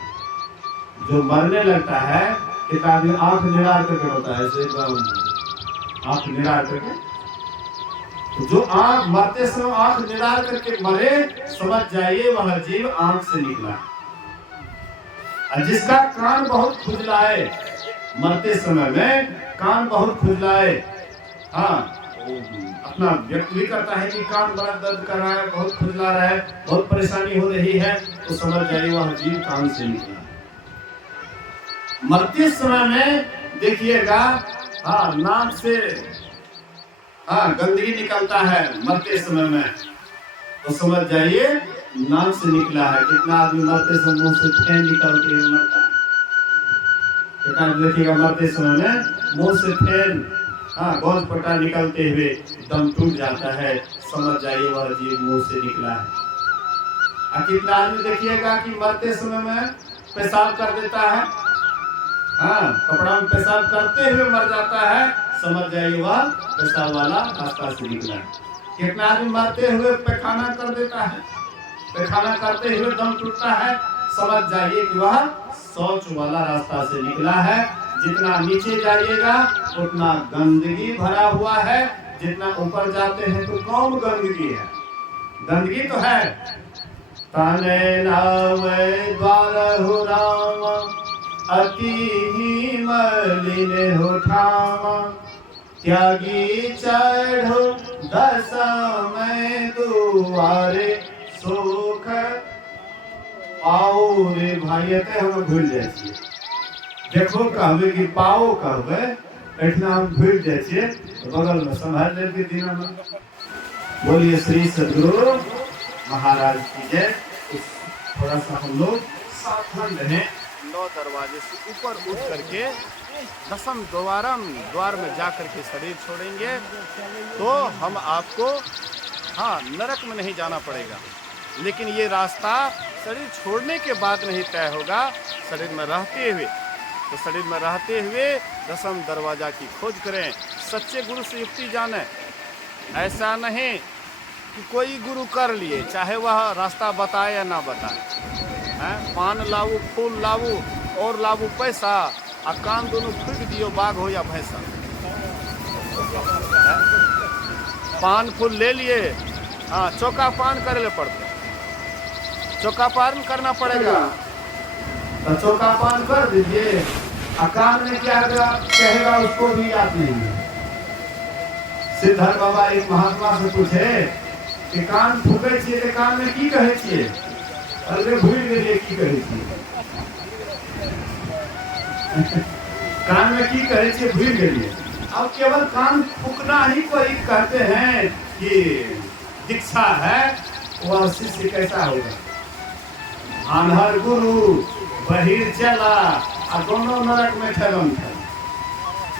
जो मरने लगता है कितना आदमी आंख निरार करके होता है, आंख निरार करके, तो जो आंख मरते समय आंख निरार करके मरे, समझ जाइए वह जीव आंख से निकला। और जिसका कान बहुत खुजलाए, मरते समय में कान बहुत खुजलाए, हाँ अपना व्यक्त भी करता है कि कान बड़ा दर्द कर रहा है, बहुत खुजला रहा है, बहुत परेशानी हो रही है, तो समझ जाइए वह जीव कान से निकला। मरते समय में देखिएगा, हाँ नाक से हाँ गंदगी निकलता है मरते समय में, तो समझ जाइए नाक से निकला है। कितना आदमी मरते समय मुंह से फेन निकल के मरता है, कितना देखिएगा मरते समय में मुंह से फेन, हाँ गौज पट्टा निकलते हुए दम टूट जाता है, समझ जाइए वह जीव मुंह से निकला है। और कितना आदमी देखिएगा कि मरते समय में पेशाब कर देता है, हाँ कपड़ा में पेशाब करते हुए मर जाता है, समझ जाइए वह पेशाब वाला रास्ता से निकला है। कितना आदमी मरते हुए पैखाना कर देता है, पैखाना करते हुए दम टूटता है, समझ जाइए कि वह शौच वाला रास्ता से निकला है। जितना नीचे जाइएगा उतना गंदगी भरा हुआ है, जितना ऊपर जाते हैं तो कम गंदगी है। गंदगी तो है। तने नाम द्वार हो राम, अति ही मलिन हो ठावा, त्यागी चढ़ो दशम दुआरे, सुख पाओ रे भाई। हम भूल जाइए, देखो कहबे कि पाओ कहबे, इतना हम भूल जाइए, बगल में संभाल लेते दिन में। बोलिए श्री सदगुरु महाराज की जय। थोड़ा सा हम लोग सावधान रहें। 9 दरवाजे से ऊपर उठ करके 10वें द्वार में जा करके शरीर छोड़ेंगे तो हम आपको नरक में नहीं जाना पड़ेगा। लेकिन ये रास्ता शरीर छोड़ने के बाद नहीं तय होगा, शरीर में रहते हुए। तो शरीर में रहते हुए 10वें दरवाजा की खोज करें, सच्चे गुरु से युक्ति जाने। ऐसा नहीं कि कोई गुरु कर लिए, चाहे वह रास्ता बताए या ना बताए। पान लाऊ, फूल लाऊ और लाऊ पैसा, आ कान दोनों फूक दियो, बाघ हो या भैंसा। पान फूल ले लिए, चौका पान करे ले पड़ते, चौका पान करना पड़ेगा। तो चौका पान कर दीजिए, कान में क्या कहेगा उसको भी याद नहीं है। सिद्धार्थ बाबा एक महात्मा से पूछे कि कान फूके छिए तो कान में की कहे छिए? अरे भूल गेलिए की कहे छिए। कान में की कहे छिए भूल गेलिए। अब केवल कान फूकना ही कोई कहते हैं कि दीक्षा है, वह शिष्य कैसा होगा? आन्हर गुरु बहिर चला, और दोनों नरक में ठगन था,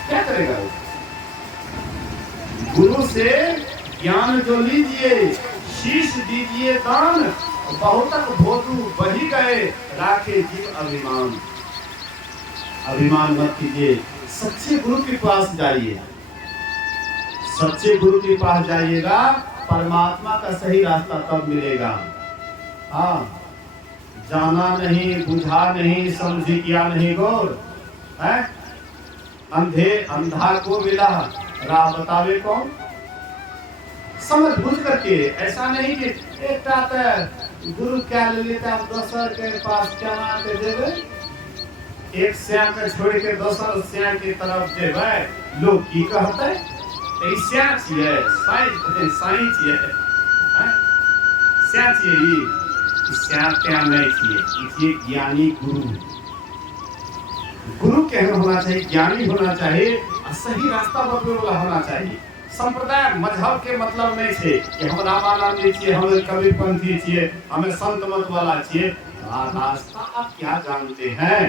क्या करेगा वो? गुरु से ज्ञान जो लीजिए, शीश दीजिए दान, बहुतक भोतु बही गए, राखे जीव अभिमान। अभिमान मत कीजिए, सच्चे गुरु के पास जाइए। सच्चे गुरु के पास जाइएगा, परमात्मा का सही रास्ता तब मिलेगा। जाना नहीं, बुझा नहीं, समझी किया नहीं गौर है। अंधा को मिला, राह बतावे कौन? समझ बुझ करके, ऐसा नहीं कि एक गुरु क्या ले लेता, दोसर के पास क्या के देवे, एक श्याम के छोड़ के दोसर श्याम की तरफ देवे, लोग की कहते ऐसा छिए, साई छिए, श्याम छिए, श्याम क्या नहीं छिए, ज्ञानी गुरु। गुरु कहना होना चाहिए, ज्ञानी होना चाहिए, सही रास्ता बतने वाला होना चाहिए। संप्रदाय मजहब के मतलब नहीं छे कि हम रामानंदी छिए, हम कबीरपंथी छिए, हमें संत मत वाला छिए। रास्ता आप क्या जानते हैं?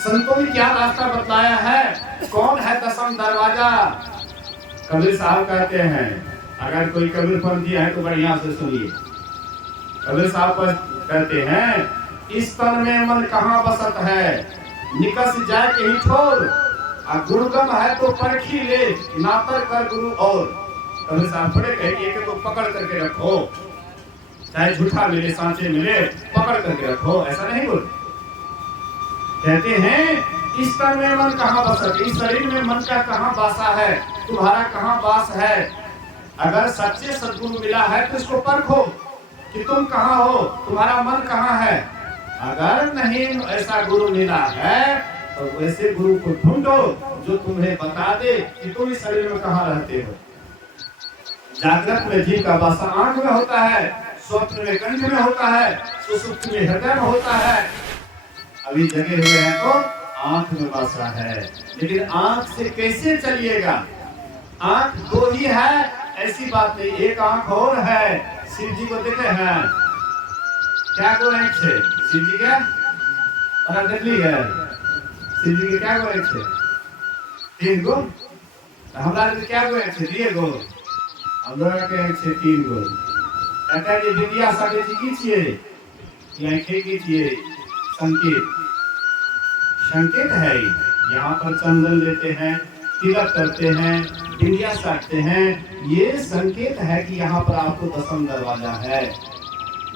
संतों ने क्या रास्ता बताया है? कौन है 10वां दरवाजा? कबीर साहब कहते हैं, अगर कोई कबीरपंथी है तो बढ़िया से सुनिए। कबीर साहब कहते हैं, इस तन में मन कहाँ बसत है, निकस जाए के ही छोड़, गुरुगम है तो परखी ले, नातर कर गुरु और। कबीर साहब बड़े कहे एक तो पकड़ करके रखो, चाहे झूठा मिले सांचे मिले, पकड़ करके रखो, ऐसा नहीं बोल। कहते हैं इस तन में मन कहाँ बसत, इस शरीर में मन का कहाँ बासा है, तुम्हारा कहाँ बास है। अगर सच्चे सद्गुरु मिला है तो इसको परखो कि तुम कहाँ हो, तुम्हारा मन कहाँ है। अगर नहीं ऐसा गुरु मिला है तो वैसे गुरु को ढूंढो जो तुम्हें बता दे कि तुम इस शरीर में कहाँ रहते हो। जागृत में जीव का वासा आंख में होता है, स्वप्न में कंठ में होता है, सुसुप्ति में हृदय में होता है। अभी जगे हुए हैं तो आंख में वासा है, लेकिन आंख से कैसे चलिएगा? आंख दो ही है, ऐसी बात नहीं, एक आंख और है। शिव जी को देखे हैं क्या को आंख है? शिव जी क्या और देखली है? शिव जी के क्या को आंख है? 3 गो। हमरा के क्या को आंख है? 2 गो। हमरा के आंख है 3 गो। एटा जे विद्या साके जी की छिए, ये आंखें की छिए, संकेत, संकेत है। यहाँ पर चंदन लेते हैं, तिलक करते हैं, बिंदिया साटते हैं, ये संकेत है कि यहाँ पर आपको 10वां दरवाजा है।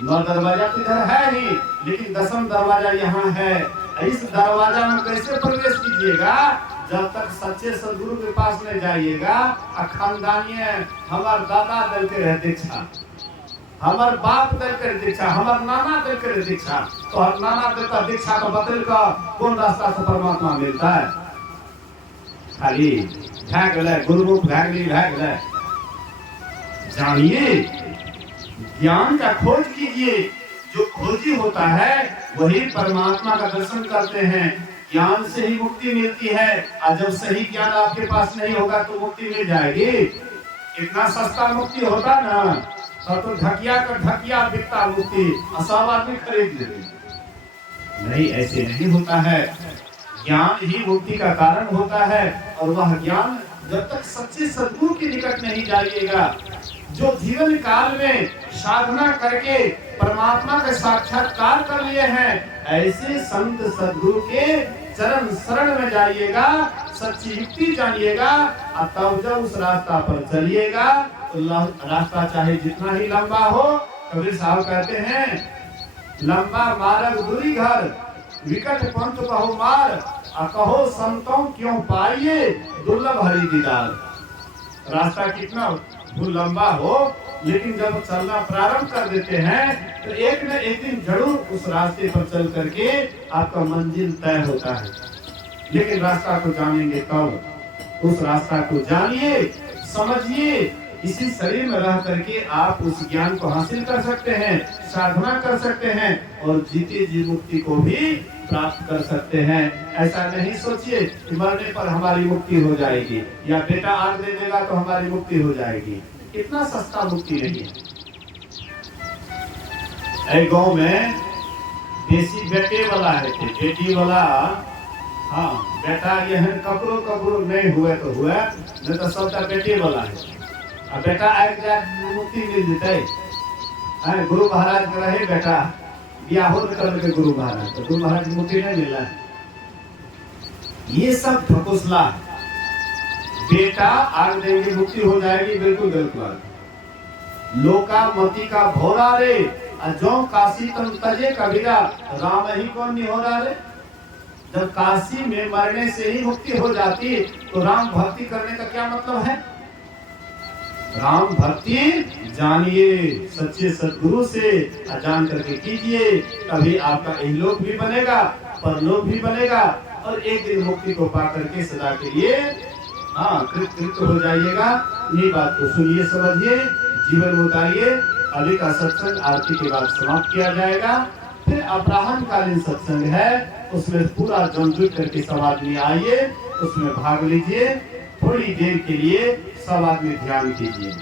9 दरवाजा तो इधर है ही, लेकिन 10वां दरवाजा यहाँ है। इस दरवाजा में कैसे प्रवेश कीजिएगा? जब तक सच्चे सदगुरु के पास नहीं जाइएगा। खानदानी हमारे दादा दल के रहते हमार बाप दल कर दीक्षा, हमार नाना दल कर दीक्षा, तो हर नाना देता दीक्षा तो बदल का कौन रास्ता से परमात्मा मिलता है? खाली भाग ले गुरुमुख भाग ली भाग ले। जानिए, ज्ञान का खोज कीजिए। जो खोजी होता है वही परमात्मा का दर्शन करते हैं। ज्ञान से ही मुक्ति मिलती है। और जब सही ज्ञान आपके पास नहीं होगा तो मुक्ति मिल जाएगी? इतना सस्ता मुक्ति होता ना तो ढकिया का ढकिया बिकता मुक्ति, सब आदमी खरीद लेते। नहीं, ऐसे नहीं होता है। ज्ञान ही मुक्ति का कारण होता है। और वह ज्ञान जब तक सच्चे सद्गुरु के निकट नहीं जाइएगा, जो जीवन काल में साधना करके परमात्मा का साक्षात्कार कर लिए हैं, ऐसे संत सद्गुरु के चरण शरण में जाइएगा, सच्ची युक्ति जानिएगा, और तब जब उस रास्ता पर चलिएगा तो रास्ता चाहे जितना ही लंबा हो, कबीर साहब कहते हैं, लंबा मार्ग दूरी घर, विकट पंथ कहो मार, कहो संतों क्यों पाइए दुर्लभ हरि दीदार। रास्ता कितना लंबा हो, लेकिन जब चलना प्रारंभ कर देते हैं तो एक न एक दिन जरूर उस रास्ते पर चल करके आपका मंजिल तय होता है। लेकिन रास्ता को जानेंगे कब? उस रास्ता को जानिए, समझिए। इसी शरीर में रह करके आप उस ज्ञान को हासिल कर सकते हैं, साधना कर सकते हैं और जीते जी मुक्ति को भी प्राप्त कर सकते हैं। ऐसा नहीं सोचिए कि मरने पर हमारी मुक्ति हो जाएगी या बेटा आग दे देगा तो हमारी मुक्ति हो जाएगी। इतना सस्ता मुक्ति नहीं है। गांव में देसी बेटे वाला है, बेटी वाला, हाँ बेटा यह कपड़ो कपड़ो नहीं हुए तो हुआ, नहीं तो सबका बेटे वाला है। अब बेटा आग जाए मुक्ति मिल जाते। गुरु महाराज का रहे बेटा ब्याह हो करके गुरु महाराज, तो गुरु महाराज की मुक्ति नहीं मिला है। ये सब ठकुसला। बेटा आग देंगे मुक्ति हो जाएगी, बिल्कुल गलत बात। लोका मती का भोरा रे, जो काशी तम तजे कबीरा, राम ही कौन नहीं हो रहा रे। जब काशी में मरने से ही मुक्ति हो जाती तो राम भक्ति करने का क्या मतलब है? राम भक्ति जानिए, सच्चे सद्गुरु से जान करके कीजिए, तभी आपका इहलोक भी बनेगा, परलोक भी बनेगा और एक दिन मुक्ति को पा करके सदा के लिए कृत हो जाइएगा। ये बात को सुनिए, समझिए, जीवन में उतारिए। अभी का सत्संग आरती के बाद समाप्त किया जाएगा। फिर अपराह्न कालीन सत्संग है, उसमें पूरा जमजुट करके सब आदमी आइए, उसमें भाग लीजिए। थोड़ी देर के लिए सब आदमी ध्यान कीजिए।